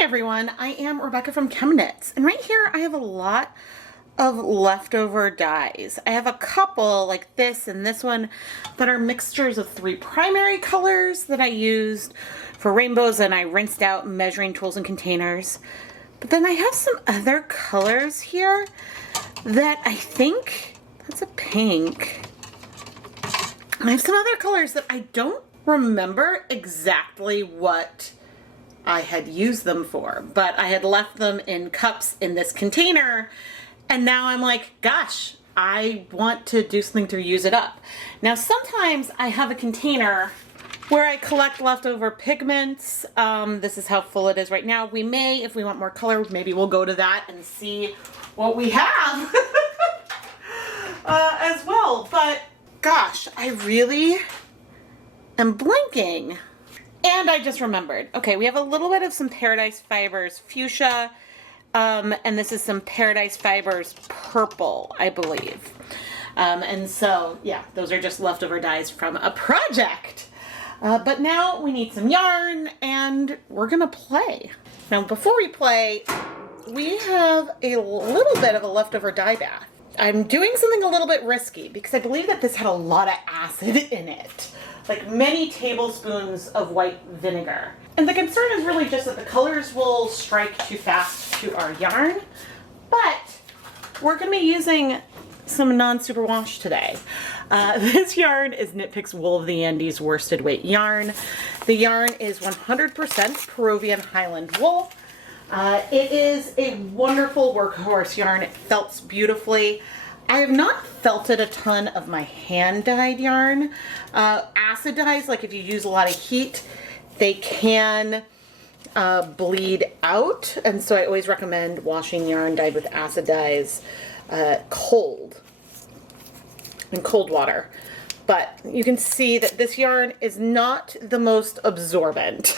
Hi everyone, I am Rebecca from ChemKnits, and right here I have a lot of leftover dyes. I have a couple like this and this one that are mixtures of 3 primary colors that I used for rainbows, and I rinsed out measuring tools and containers. But then I have some other colors here that I think, that's a pink. And I have some other colors that I don't remember exactly what I had used them for, but I had left them in cups in this container, and now I'm like, gosh, I want to do something to use it up. Now sometimes I have a container where I collect leftover pigments. This is how full it is right now. We may, if we want more color, maybe we'll go to that and see what we have as well. But gosh, I really am blanking. And I just remembered. Okay, we have a little bit of some Paradise Fibers Fuchsia, and this is some Paradise Fibers Purple, I believe. And so, yeah, those are just leftover dyes from a project. But now we need some yarn, and we're gonna play. Now, before we play, we have a little bit of a leftover dye bath. I'm doing something a little bit risky because I believe that this had a lot of acid in it. Like many tablespoons of white vinegar. And the concern is really just that the colors will strike too fast to our yarn, but we're gonna be using some non-superwash today. This yarn is Knit Picks Wool of the Andes worsted weight yarn. The yarn is 100% Peruvian Highland wool. It is a wonderful workhorse yarn. It felts beautifully. I have not felted a ton of my hand-dyed yarn. Acid dyes, like if you use a lot of heat, they can bleed out, and so I always recommend washing yarn dyed with acid dyes cold, in cold water. But you can see that this yarn is not the most absorbent.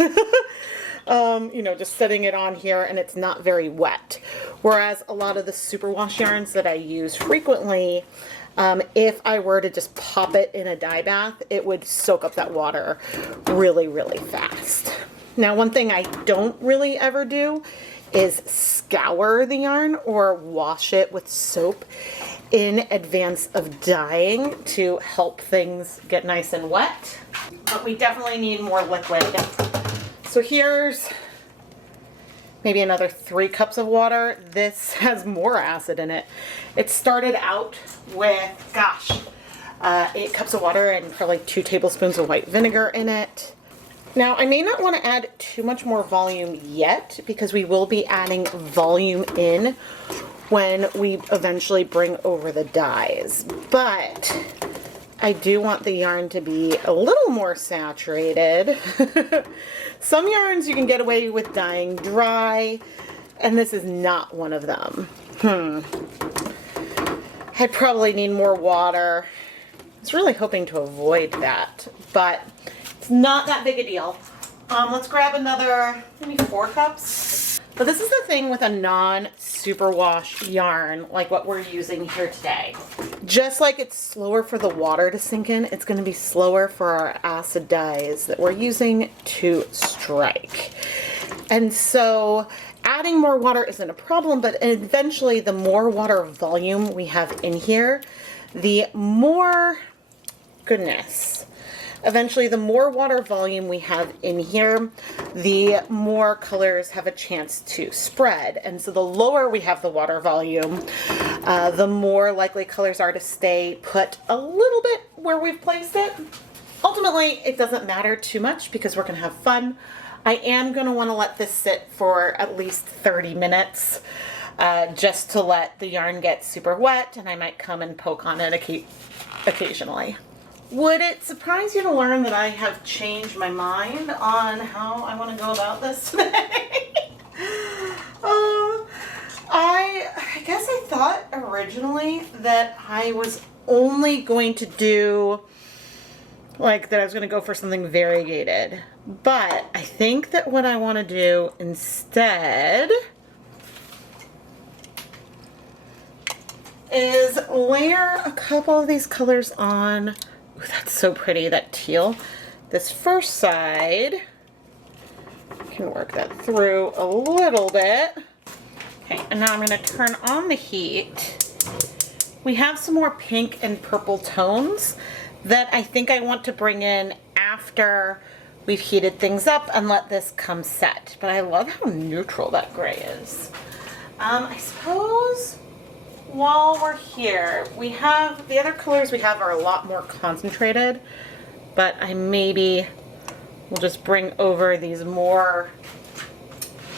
You know, just setting it on here and it's not very wet. Whereas a lot of the superwash yarns that I use frequently, if I were to just pop it in a dye bath, it would soak up that water really, really fast. Now, one thing I don't really ever do is scour the yarn or wash it with soap in advance of dyeing to help things get nice and wet. But we definitely need more liquid. So here's maybe another 3 cups of water. This has more acid in it. It started out with, gosh, 8 cups of water and probably 2 tablespoons of white vinegar in it. Now, I may not want to add too much more volume yet because we will be adding volume in when we eventually bring over the dyes. But I do want the yarn to be a little more saturated. Some yarns you can get away with dyeing dry, and this is not one of them. I probably need more water. I was really hoping to avoid that, but it's not that big a deal. Let's grab another, maybe 4 cups. But this is the thing with a non-superwash yarn, like what we're using here today. Just like it's slower for the water to sink in, it's going to be slower for our acid dyes that we're using to strike. And so adding more water isn't a problem, but eventually the more water volume we have in here, the more, eventually the more water volume we have in here, the more colors have a chance to spread. And so the lower we have the water volume, the more likely colors are to stay put a little bit where we've placed it. Ultimately, it doesn't matter too much because we're going to have fun. I am going to want to let this sit for at least 30 minutes just to let the yarn get super wet, and I might come and poke on it occasionally. Would it surprise you to learn that I have changed my mind on how I want to go about this today? I guess I thought originally that I was only going to do, like, that I was going to go for something variegated. But I think that what I want to do instead is layer a couple of these colors on. Ooh, that's so pretty, that teal. This first side Can work that through a little bit. Okay, and now I'm going to turn on the heat. We have some more pink and purple tones that I think I want to bring in after we've heated things up and let this come set. But I love how neutral that gray is. I suppose while we're here, we have, the other colors we have are a lot more concentrated, but I maybe will just bring over these more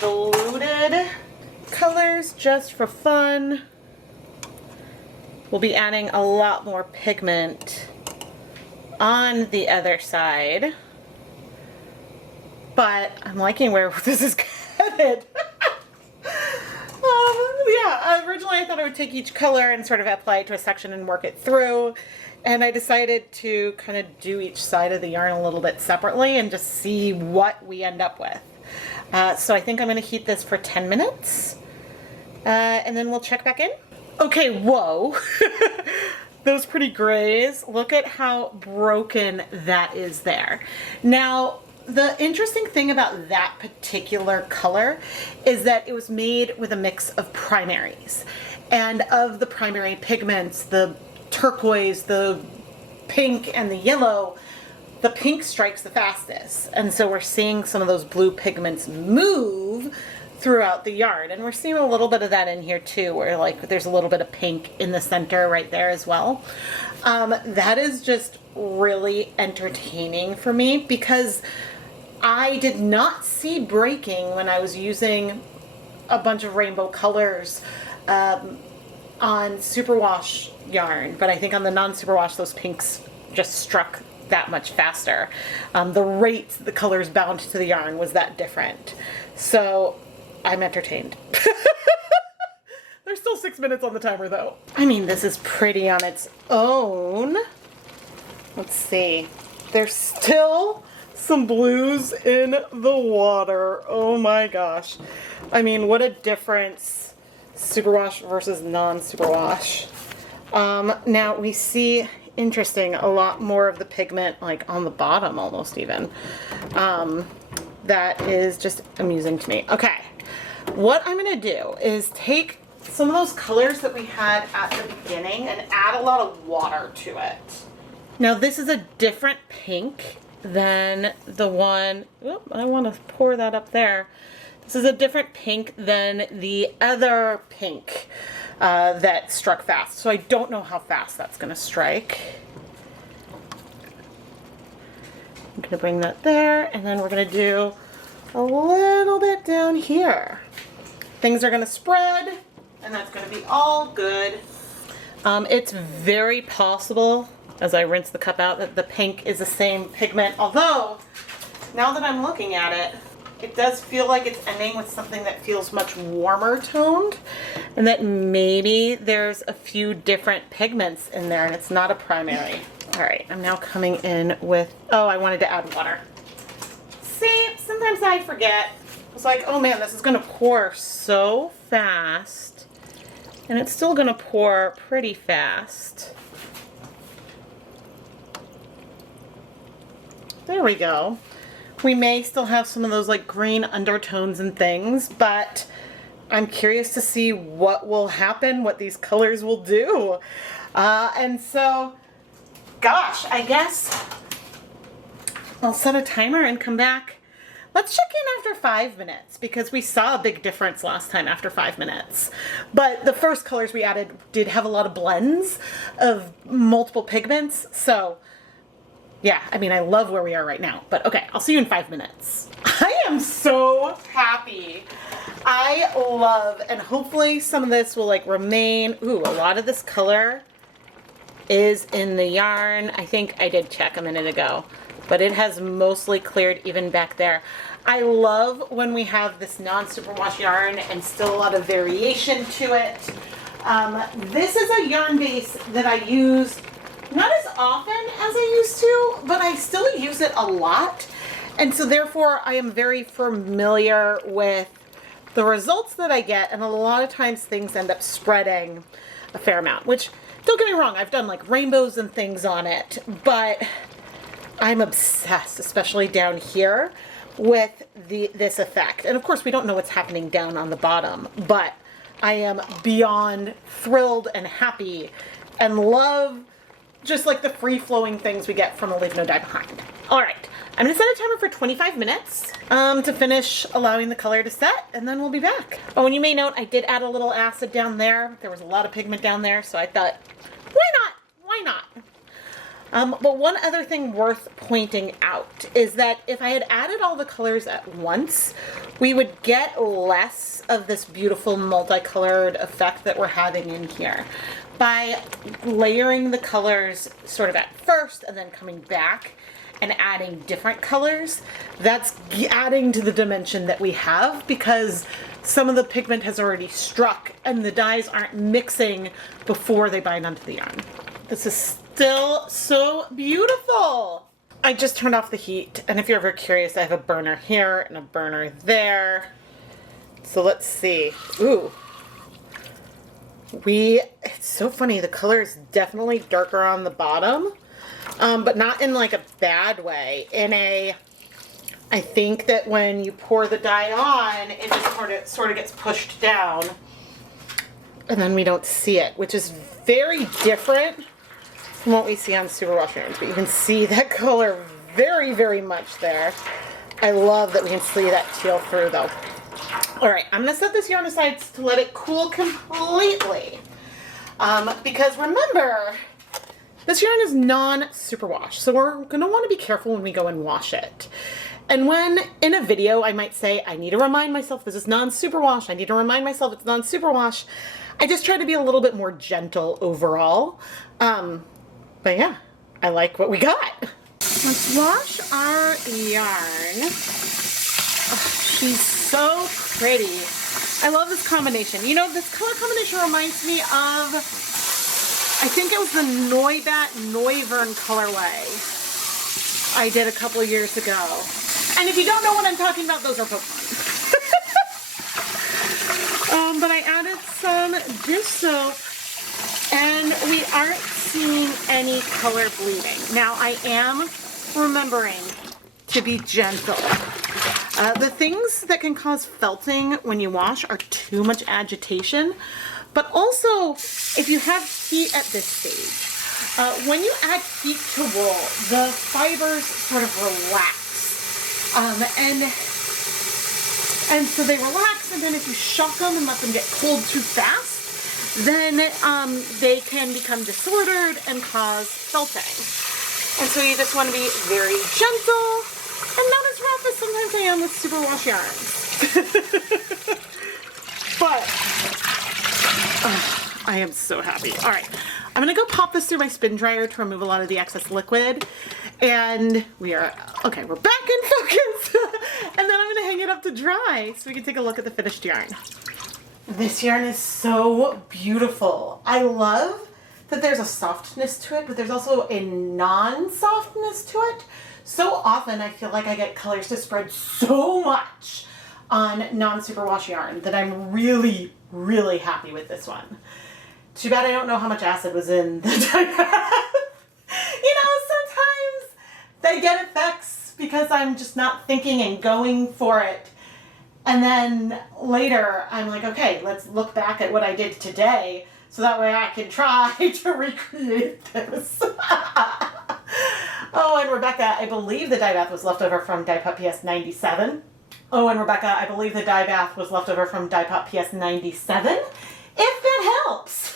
diluted colors just for fun. We'll be adding a lot more pigment on the other side, but I'm liking where this is headed. Yeah, originally I thought I would take each color and sort of apply it to a section and work it through, and I decided to kind of do each side of the yarn a little bit separately and just see what we end up with. So I think I'm going to heat this for 10 minutes, and then we'll check back in. Okay, whoa. Those pretty grays. Look at how broken that is there. Now, the interesting thing about that particular color is that it was made with a mix of primaries. And of the primary pigments, the turquoise, the pink, and the yellow, the pink strikes the fastest. And so we're seeing some of those blue pigments move throughout the yarn. And we're seeing a little bit of that in here too, where like there's a little bit of pink in the center right there as well. That is just really entertaining for me because I did not see breaking when I was using a bunch of rainbow colors on superwash yarn, but I think on the non-superwash those pinks just struck that much faster. The rate the colors bound to the yarn was that different. So I'm entertained. There's still 6 minutes on the timer though. I mean, this is pretty on its own. Let's see. There's still some blues in the water. Oh my gosh. I mean, what a difference superwash versus non-superwash. Now we see, interesting, a lot more of the pigment like on the bottom almost even. That is just amusing to me. Okay, what I'm gonna do is take some of those colors that we had at the beginning and add a lot of water to it. Now this is a different pink than the one, I want to pour that up there. This is a different pink than the other pink that struck fast. So I don't know how fast that's going to strike. I'm going to bring that there, and then we're going to do a little bit down here. Things are going to spread, and that's going to be all good. It's very possible, as I rinse the cup out, that the pink is the same pigment, although now that I'm looking at it, it does feel like it's ending with something that feels much warmer toned, and that maybe there's a few different pigments in there and it's not a primary. All right, I'm now coming in with, oh, I wanted to add water. See, sometimes I forget. It's like, oh man, this is gonna pour so fast, and it's still gonna pour pretty fast. There we go. We may still have some of those like green undertones and things, but I'm curious to see what will happen, what these colors will do. And so, gosh, I guess I'll set a timer and come back. Let's check in after 5 minutes because we saw a big difference last time after 5 minutes. But the first colors we added did have a lot of blends of multiple pigments, so yeah, I mean, I love where we are right now, but okay, I'll see you in 5 minutes. I am so happy. I love, and hopefully some of this will like remain. Ooh, a lot of this color is in the yarn. I think I did check a minute ago, but it has mostly cleared even back there. I love when we have this non-superwash yarn and still a lot of variation to it. This is a yarn base that I use not as often as I used to, but I still use it a lot. And so therefore I am very familiar with the results that I get, and a lot of times things end up spreading a fair amount, which, don't get me wrong, I've done like rainbows and things on it, but I'm obsessed, especially down here, with this effect. And of course we don't know what's happening down on the bottom, but I am beyond thrilled and happy and love just like the free-flowing things we get from a Leave No Dye Behind. All right, I'm gonna set a timer for 25 minutes to finish allowing the color to set, and then we'll be back. Oh, and you may note I did add a little acid down there. There was a lot of pigment down there, so I thought, why not? Why not? But one other thing worth pointing out is that if I had added all the colors at once, we would get less of this beautiful multicolored effect that we're having in here. By layering the colors sort of at first and then coming back and adding different colors, that's adding to the dimension that we have, because some of the pigment has already struck and the dyes aren't mixing before they bind onto the yarn. This is still so beautiful. I just turned off the heat, and if you're ever curious, I have a burner here and a burner there. So let's see. Ooh. It's so funny, the color is definitely darker on the bottom, but not in like a bad way. I think that when you pour the dye on, it just sort of gets pushed down, and then we don't see it, which is very different from what we see on superwash yarns. But you can see that color very, very much there. I love that we can see that teal through though. All right, I'm gonna set this yarn aside to let it cool completely. Because remember, this yarn is non-superwash, so we're gonna wanna be careful when we go and wash it. And when in a video I might say, I need to remind myself this is non-superwash, I need to remind myself it's non-superwash, I just try to be a little bit more gentle overall. But yeah, I like what we got. Let's wash our yarn. Oh, she's so pretty. I love this combination. You know, this color combination reminds me of, I think it was the Noivern colorway I did a couple of years ago. And if you don't know what I'm talking about, those are Pokemon. But I added some dish soap, and we aren't seeing any color bleeding. Now I am remembering to be gentle. The things that can cause felting when you wash are too much agitation, but also if you have heat at this stage, when you add heat to wool, the fibers sort of relax, and so they relax, and then if you shock them and let them get cold too fast, then they can become disordered and cause felting. And so you just want to be very gentle and not as rough as sometimes I am with superwash yarns. But I am so happy. All right, I'm gonna go pop this through my spin dryer to remove a lot of the excess liquid, and we're back in focus. And then I'm gonna hang it up to dry so we can take a look at the finished yarn. This yarn is so beautiful. I love that there's a softness to it, but there's also a non-softness to it. So often I feel like I get colors to spread so much on non-superwash yarn that I'm really, really happy with this one. Too bad I don't know how much acid was in the dyebath. You know, sometimes they get effects because I'm just not thinking and going for it. And then later I'm like, okay, let's look back at what I did today so that way I can try to recreate this. Oh, and Rebecca, I believe the dyebath was left over from DYepot PS 97. Oh, and Rebecca, I believe the dyebath was left over from DYepot PS 97. If that helps.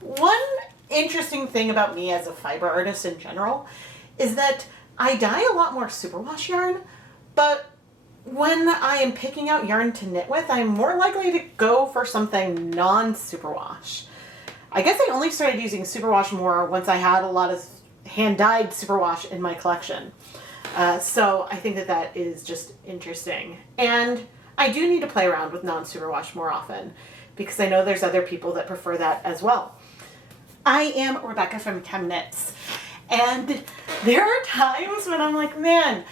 One interesting thing about me as a fiber artist in general is that I dye a lot more superwash yarn, but when I am picking out yarn to knit with, I'm more likely to go for something non-superwash. I guess I only started using superwash more once I had a lot of hand-dyed superwash in my collection. So I think that that is just interesting. And I do need to play around with non-superwash more often because I know there's other people that prefer that as well. I am Rebecca from ChemKnits, and there are times when I'm like, man,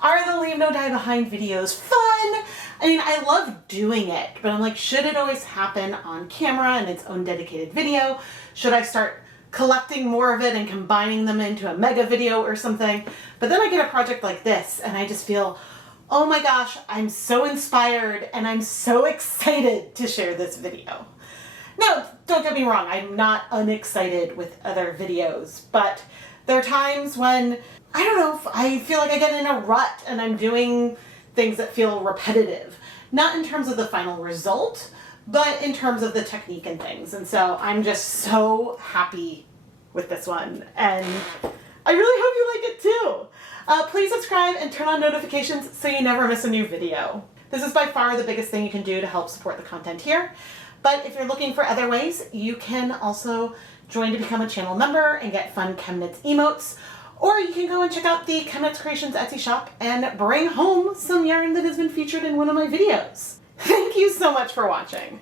are the Leave No Dye Behind videos fun? I mean, I love doing it, but I'm like, should it always happen on camera in its own dedicated video? Should I start collecting more of it and combining them into a mega video or something. But then I get a project like this and I just feel, oh my gosh, I'm so inspired and I'm so excited to share this video. Now, don't get me wrong, I'm not unexcited with other videos, but there are times when, I don't know, I feel like I get in a rut and I'm doing things that feel repetitive. Not in terms of the final result, but in terms of the technique and things. And so I'm just so happy with this one. And I really hope you like it too. Please subscribe and turn on notifications so you never miss a new video. This is by far the biggest thing you can do to help support the content here. But if you're looking for other ways, you can also join to become a channel member and get fun ChemKnits emotes. Or you can go and check out the ChemKnits Creations Etsy shop and bring home some yarn that has been featured in one of my videos. Thank you so much for watching.